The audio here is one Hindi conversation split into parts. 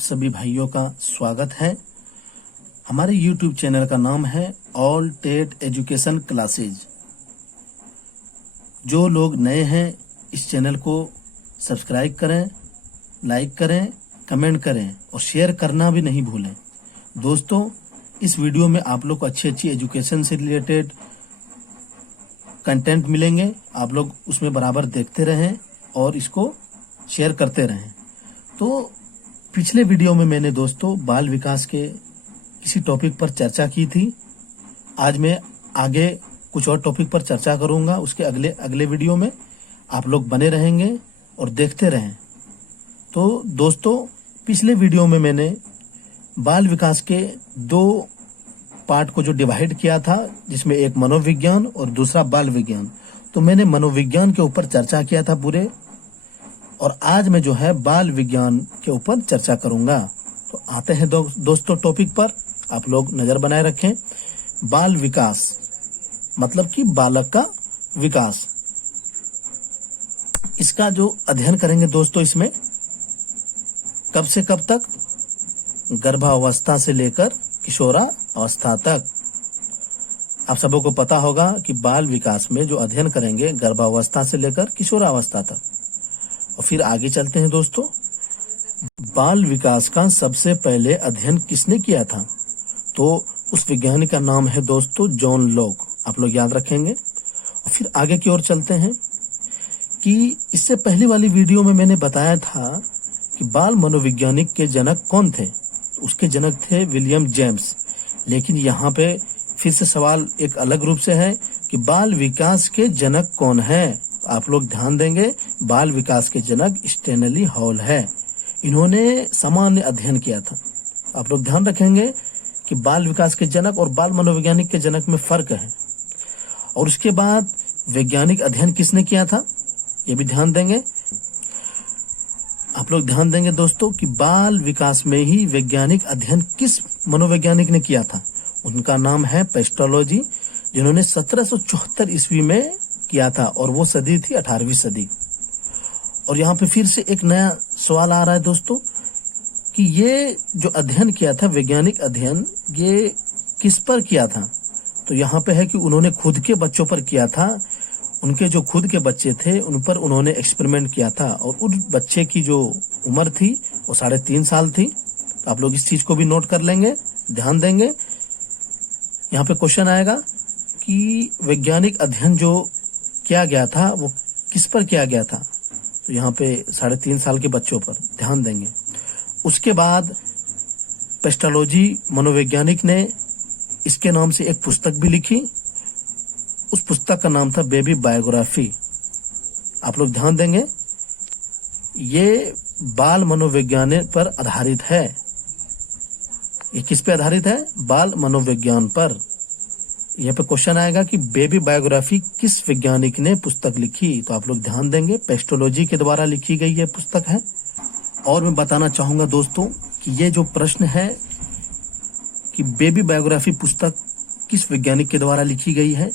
सभी भाइयों का स्वागत है। हमारे YouTube चैनल का नाम है ऑल टेट एजुकेशन क्लासेज। जो लोग नए हैं इस चैनल को सब्सक्राइब करें, लाइक करें, कमेंट करें और शेयर करना भी नहीं भूलें। दोस्तों, इस वीडियो में आप लोग को अच्छी एजुकेशन से रिलेटेड कंटेंट मिलेंगे। आप लोग उसमें बराबर देखते रहें और इसको शेयर करते रहें। तो पिछले वीडियो में मैंने दोस्तों बाल विकास के किसी टॉपिक पर चर्चा की थी। आज मैं आगे कुछ और टॉपिक पर चर्चा करूंगा। उसके अगले वीडियो में आप लोग बने रहेंगे और देखते रहें। तो दोस्तों, पिछले वीडियो में मैंने बाल विकास के दो पार्ट को जो डिवाइड किया था, जिसमें एक मनोविज्ञान और दूसरा बाल विज्ञान, तो मैंने मनोविज्ञान के ऊपर चर्चा किया था पूरे, और आज मैं जो है बाल विज्ञान के ऊपर चर्चा करूंगा। तो आते हैं दोस्तों टॉपिक पर। आप लोग नजर बनाए रखें। बाल विकास मतलब कि बालक का विकास, इसका जो अध्ययन करेंगे दोस्तों, इसमें कब से कब तक, गर्भावस्था से लेकर किशोरावस्था तक। आप सबों को पता होगा कि बाल विकास में जो अध्ययन करेंगे गर्भावस्था से लेकर किशोरावस्था तक। और फिर आगे चलते हैं दोस्तों। बाल विकास का सबसे पहले अध्ययन किसने किया था? तो उस वैज्ञानिक का नाम है दोस्तों जॉन लॉक। आप लोग याद रखेंगे। और फिर आगे की ओर चलते हैं कि इससे पहली वाली वीडियो में मैंने बताया था कि बाल मनोवैज्ञानिक के जनक कौन थे। उसके जनक थे विलियम जेम्स। लेकिन यहाँ पे फिर से सवाल एक अलग रूप से है कि बाल विकास के जनक कौन है। आप लोग ध्यान देंगे, बाल विकास के जनक स्टैनली हॉल है। इन्होंने सामान्य अध्ययन किया था। आप लोग ध्यान रखेंगे कि बाल विकास के जनक और बाल मनोवैज्ञानिक के जनक में फर्क है। और उसके बाद वैज्ञानिक अध्ययन किसने किया था, ये भी ध्यान देंगे। आप लोग ध्यान देंगे दोस्तों कि बाल विकास में ही वैज्ञानिक अध्ययन किस मनोवैज्ञानिक ने किया था। उनका नाम है पेस्टोलॉजी, जिन्होंने 1774 ईस्वी में किया था, और वो सदी थी 18वीं सदी। और यहाँ पे फिर से एक नया सवाल आ रहा है दोस्तों कि ये जो अध्ययन किया था, वैज्ञानिक अध्ययन, ये किस पर किया था। तो यहाँ पे है कि उन्होंने खुद के बच्चों पर किया था। उनके जो खुद के बच्चे थे उन पर उन्होंने एक्सपेरिमेंट किया था, और उस बच्चे की जो उम्र थी वो 3.5 साल थी। तो आप लोग इस चीज को भी नोट कर लेंगे, ध्यान देंगे। यहाँ पे क्वेश्चन आएगा कि वैज्ञानिक अध्ययन जो किया गया था वो किस पर किया गया था। तो यहाँ पे 3.5 साल के बच्चों पर ध्यान देंगे। उसके बाद पेस्टोलॉजी मनोवैज्ञानिक ने इसके नाम से एक पुस्तक भी लिखी। उस पुस्तक का नाम था बेबी बायोग्राफी। आप लोग ध्यान देंगे, ये बाल मनोविज्ञान पर आधारित है। ये किस पे आधारित है? बाल मनोविज्ञान पर। यहाँ पे क्वेश्चन आएगा कि बेबी बायोग्राफी किस वैज्ञानिक ने पुस्तक लिखी। तो आप लोग ध्यान देंगे, पेस्टोलॉजी के द्वारा लिखी गई ये पुस्तक है। और मैं बताना चाहूंगा दोस्तों कि ये जो प्रश्न है कि बेबी बायोग्राफी पुस्तक किस वैज्ञानिक के द्वारा लिखी गई है,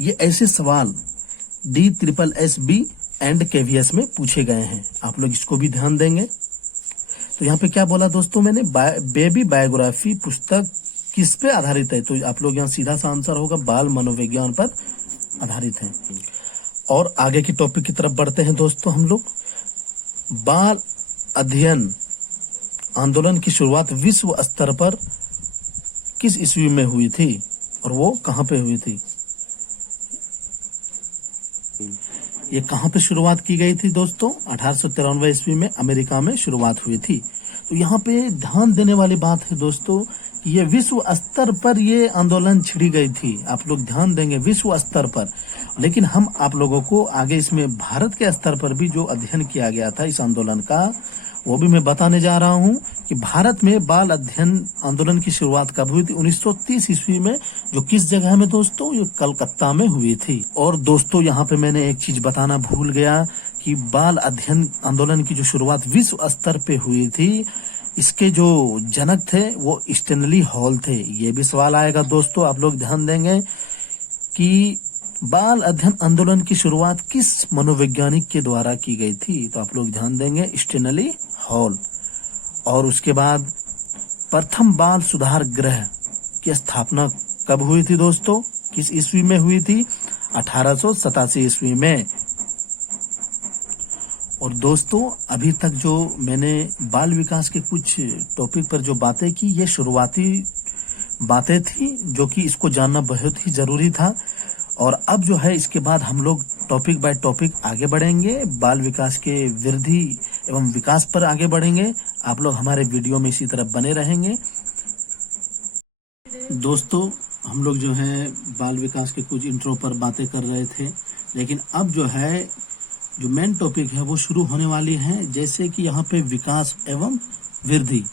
ये ऐसे सवाल DSSB एंड KVS में पूछे गए हैं। आप लोग इसको भी ध्यान देंगे। तो यहाँ पे क्या बोला दोस्तों मैंने, बेबी बायोग्राफी पुस्तक किस पे आधारित है। तो आप लोग यहाँ सीधा सा आंसर होगा बाल मनोविज्ञान पर आधारित है। और आगे की टॉपिक की तरफ बढ़ते हैं दोस्तों हम लोग। बाल अध्ययन आंदोलन की शुरुआत विश्व स्तर पर किस ईस्वी में हुई थी और वो कहाँ पे हुई थी? ये कहाँ पे शुरुआत की गई थी दोस्तों? 1893 ईस्वी में अमेरिका में शुरुआत हुई थी। तो यहाँ पे ध्यान देने वाली बात है दोस्तों कि ये विश्व स्तर पर ये आंदोलन छिड़ी गई थी। आप लोग ध्यान देंगे, विश्व स्तर पर। लेकिन हम आप लोगों को आगे इसमें भारत के स्तर पर भी जो अध्ययन किया गया था इस आंदोलन का, वो भी मैं बताने जा रहा हूँ कि भारत में बाल अध्ययन आंदोलन की शुरुआत कब हुई थी? 1930 ईस्वी में। जो किस जगह में दोस्तों? ये कलकत्ता में हुई थी। और दोस्तों यहाँ पे मैंने एक चीज बताना भूल गया कि बाल अध्ययन आंदोलन की जो शुरुआत विश्व स्तर पे हुई थी, इसके जो जनक थे वो स्टैनली हॉल थे। ये भी सवाल आएगा दोस्तों। आप लोग ध्यान देंगे कि बाल अध्ययन आंदोलन की शुरुआत किस मनोवैज्ञानिक के द्वारा की गई थी। तो आप लोग ध्यान देंगे, स्टैनली हॉल। और उसके बाद प्रथम बाल सुधार गृह की स्थापना कब हुई थी दोस्तों, किस ईस्वी में हुई थी? 1887 ईस्वी में। और दोस्तों अभी तक जो मैंने बाल विकास के कुछ टॉपिक पर जो बातें की, ये शुरुआती बातें थी जो कि इसको जानना बहुत ही जरूरी था। और अब जो है इसके बाद हम लोग टॉपिक बाय टॉपिक आगे बढ़ेंगे, बाल विकास के वृद्धि एवं विकास पर आगे बढ़ेंगे। आप लोग हमारे वीडियो में इसी तरह बने रहेंगे। दोस्तों हम लोग जो है बाल विकास के कुछ इंट्रो पर बातें कर रहे थे, लेकिन अब जो है जो मेन टॉपिक है वो शुरू होने वाली है। जैसे कि यहाँ पे विकास एवं वृद्धि,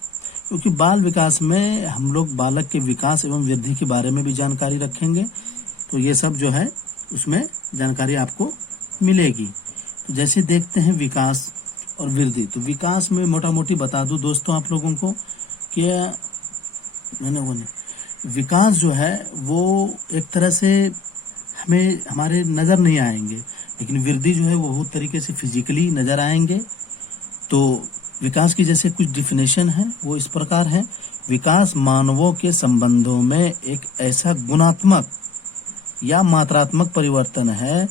क्योंकि बाल विकास में हम लोग बालक के विकास एवं वृद्धि के बारे में भी जानकारी रखेंगे, तो ये सब जो है उसमें जानकारी आपको मिलेगी। तो जैसे देखते हैं विकास और वृद्धि। तो विकास में मोटा मोटी बता दूं दोस्तों आप लोगों को कि विकास जो है वो एक तरह से हमें हमारे नज़र नहीं आएंगे, लेकिन वृद्धि जो है वो बहुत तरीके से फिजिकली नज़र आएंगे। तो विकास की जैसे कुछ डिफिनेशन है वो इस प्रकार है। विकास मानवों के संबंधों में एक ऐसा गुणात्मक या मात्रात्मक परिवर्तन है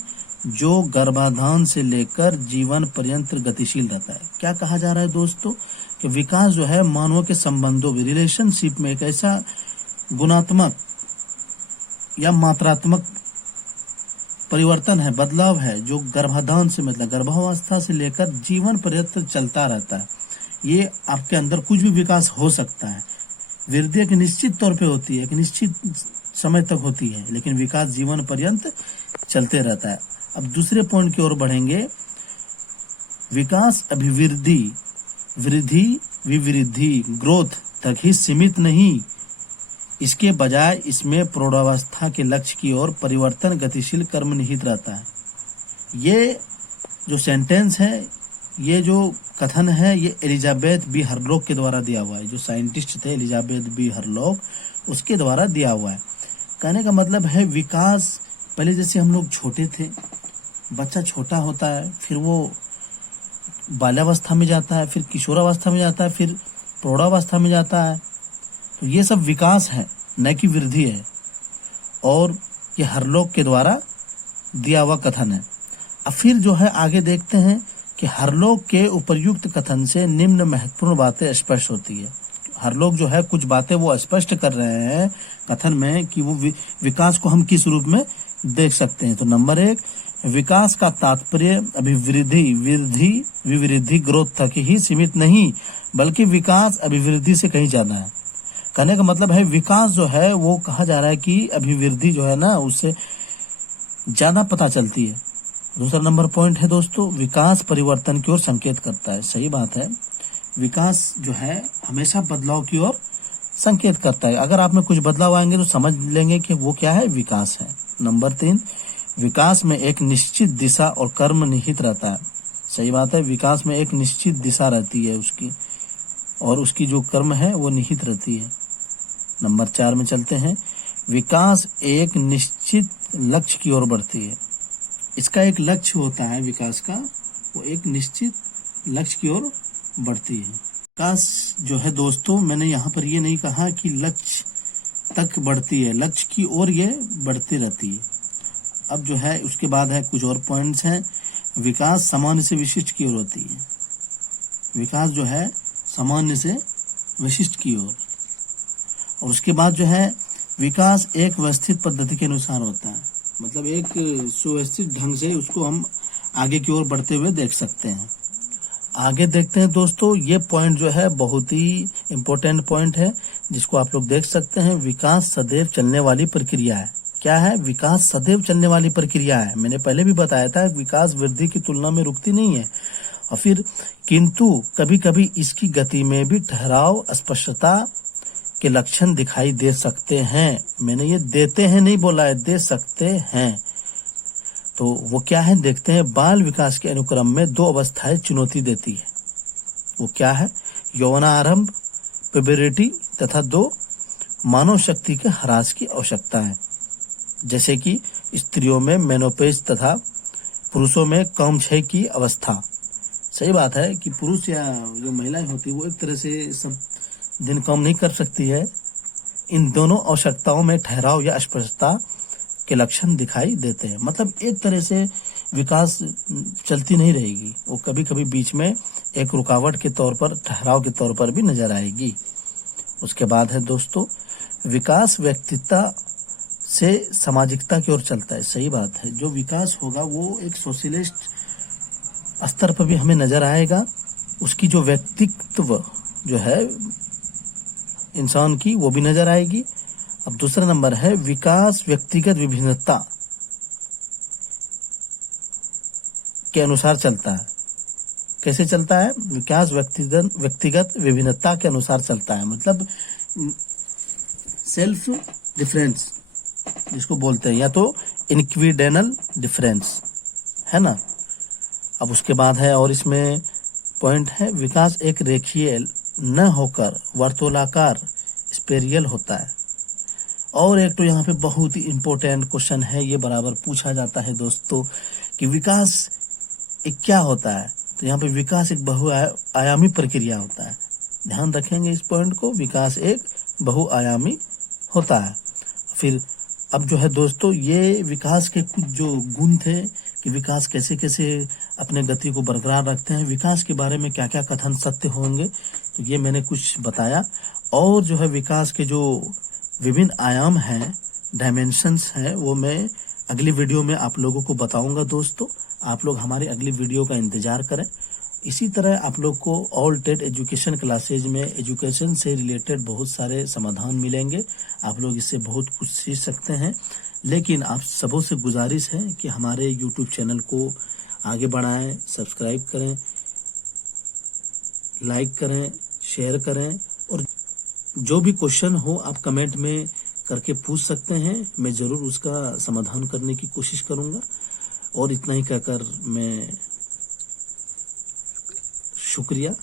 जो गर्भाधान से लेकर जीवन पर्यंत गतिशील रहता है। क्या कहा जा रहा है दोस्तों कि विकास जो है मानवों के संबंधों में, रिलेशनशिप में एक ऐसा गुणात्मक या मात्रात्मक परिवर्तन है, बदलाव है, जो गर्भाधान से मतलब गर्भावस्था से लेकर जीवन पर्यंत चलता रहता है। ये आपके अंदर कुछ भी विकास हो सकता है। वृद्धि एक निश्चित तौर पे होती है, एक निश्चित समय तक होती है, लेकिन विकास जीवन पर्यंत चलते रहता है। अब दूसरे पॉइंट की ओर बढ़ेंगे। विकास अभिवृद्धि, वृद्धि, विवृद्धि, ग्रोथ तक ही सीमित नहीं, इसके बजाय इसमें प्रौढ़ावस्था के लक्ष्य की ओर परिवर्तन गतिशील कर्म निहित रहता है। ये जो सेंटेंस है, ये जो कथन है, ये एलिजाबेथ बी हरलॉक के द्वारा दिया हुआ है। जो साइंटिस्ट थे एलिजाबेथ बी हरलॉक, उसके द्वारा दिया हुआ है। कहने का मतलब है विकास, पहले जैसे हम लोग छोटे थे, बच्चा छोटा होता है, फिर वो बाल्यावस्था में जाता है, फिर किशोरावस्था में जाता है, फिर प्रौढ़ावस्था में जाता है। तो ये सब विकास है, न कि वृद्धि है। और ये हरलॉक के द्वारा दिया हुआ कथन है। अब फिर जो है आगे देखते हैं कि हरलॉक के उपर्युक्त कथन से निम्न महत्वपूर्ण बातें स्पष्ट होती है। हरलॉक जो है कुछ बातें वो स्पष्ट कर रहे हैं कथन में कि वो विकास को हम किस रूप में देख सकते हैं। तो नंबर 1, विकास का तात्पर्य अभिवृद्धि, वृद्धि, विवृद्धि, ग्रोथ तक ही सीमित नहीं, बल्कि विकास अभिवृद्धि से कहीं ज्यादा है। कहने का मतलब है विकास जो है वो कहा जा रहा है कि अभिवृद्धि जो है ना उससे ज्यादा पता चलती है। दूसरा नंबर पॉइंट है दोस्तों, विकास परिवर्तन की ओर संकेत करता है। सही बात है, विकास जो है हमेशा बदलाव की ओर संकेत करता है। अगर आप में कुछ बदलाव आएंगे तो समझ लेंगे कि वो क्या है, विकास है। नंबर 3, विकास में एक निश्चित दिशा और कर्म निहित रहता है। सही बात है, विकास में एक निश्चित दिशा रहती है उसकी, और उसकी जो कर्म है वो निहित रहती है। नंबर 4 में चलते हैं। विकास एक निश्चित लक्ष्य की ओर बढ़ती है। इसका एक लक्ष्य होता है विकास का, वो एक निश्चित लक्ष्य की ओर बढ़ती है। विकास जो है दोस्तों, मैंने यहाँ पर ये नहीं कहा कि लक्ष्य तक बढ़ती है, लक्ष्य की ओर ये बढ़ती रहती है। अब जो है उसके बाद है कुछ और पॉइंट्स हैं। विकास सामान्य से विशिष्ट की ओर होती है। विकास जो है सामान्य से विशिष्ट की ओर। और उसके बाद जो है विकास एक व्यवस्थित पद्धति के अनुसार होता है, मतलब एक सुव्यवस्थित ढंग से उसको हम आगे की ओर बढ़ते हुए देख सकते हैं। आगे देखते हैं दोस्तों, ये पॉइंट जो है बहुत ही इम्पोर्टेंट पॉइंट है, जिसको आप लोग देख सकते हैं। विकास सदैव चलने वाली प्रक्रिया है। क्या है? विकास सदैव चलने वाली प्रक्रिया है। मैंने पहले भी बताया था, विकास वृद्धि की तुलना में रुकती नहीं है। और फिर किंतु कभी कभी इसकी गति में भी ठहराव, स्पष्टता के लक्षण दिखाई दे सकते हैं। मैंने ये देते हैं नहीं बोला है, दे सकते हैं। तो वो क्या है देखते हैं। बाल विकास के अनुक्रम में 2 अवस्थाएं चुनौती देती है। वो क्या है? यौवनारंभ, प्यूबरिटी, तथा 2 मानव शक्ति के ह्रास की आवश्यकता है, जैसे कि स्त्रियों में मेनोपेज तथा पुरुषों में कामक्षय की अवस्था। सही बात है कि पुरुष या जो महिलाएं होती है वो एक तरह से सब दिन काम नहीं कर सकती है। इन दोनों आवश्यकताओं में ठहराव या अस्पष्टता के लक्षण दिखाई देते हैं। मतलब एक तरह से विकास चलती नहीं रहेगी, वो कभी कभी बीच में एक रुकावट के तौर पर, ठहराव के तौर पर भी नजर आएगी। उसके बाद है दोस्तों, विकास व्यक्तित्व से सामाजिकता की ओर चलता है। सही बात है, जो विकास होगा वो एक सोशलिस्ट स्तर पर भी हमें नजर आएगा। उसकी जो व्यक्तित्व जो है इंसान की, वो भी नजर आएगी। अब दूसरा नंबर है, विकास व्यक्तिगत विभिन्नता के अनुसार चलता है। कैसे चलता है? विकास व्यक्तिगत विभिन्नता के अनुसार चलता है। मतलब सेल्फ डिफरेंस जिसको बोलते हैं, या तो इनक्विडेनल डिफरेंस, है ना। अब उसके बाद है, और इसमें पॉइंट है, विकास एक रेखीय न होकर वर्तुलाकार स्पेरियल होता है। और एक तो यहाँ पे बहुत ही इंपॉर्टेंट क्वेश्चन है, ये बराबर पूछा जाता है दोस्तों कि विकास एक क्या होता है। तो यहाँ पे विकास एक बहुआयामी प्रक्रिया होता है। ध्यान रखेंगे इस पॉइंट को, विकास एक बहुआयामी होता है। फिर अब जो है दोस्तों, ये विकास के कुछ जो गुण थे कि विकास कैसे कैसे अपने गति को बरकरार रखते हैं, विकास के बारे में क्या क्या कथन सत्य होंगे, तो ये मैंने कुछ बताया। और जो है विकास के जो विभिन्न आयाम हैं, डायमेंशंस हैं, वो मैं अगली वीडियो में आप लोगों को बताऊंगा दोस्तों। आप लोग हमारी अगली वीडियो का इंतजार करें। इसी तरह आप लोग को ऑल टेट एजुकेशन क्लासेज में एजुकेशन से रिलेटेड बहुत सारे समाधान मिलेंगे। आप लोग इससे बहुत कुछ सीख सकते हैं। लेकिन आप सबों से गुजारिश है कि हमारे यूट्यूब चैनल को आगे बढ़ाएं, सब्सक्राइब करें, लाइक करें, शेयर करें, और जो भी क्वेश्चन हो आप कमेंट में करके पूछ सकते हैं। मैं ज़रूर उसका समाधान करने की कोशिश करूंगा। और इतना ही कहकर मैं शुक्रिया।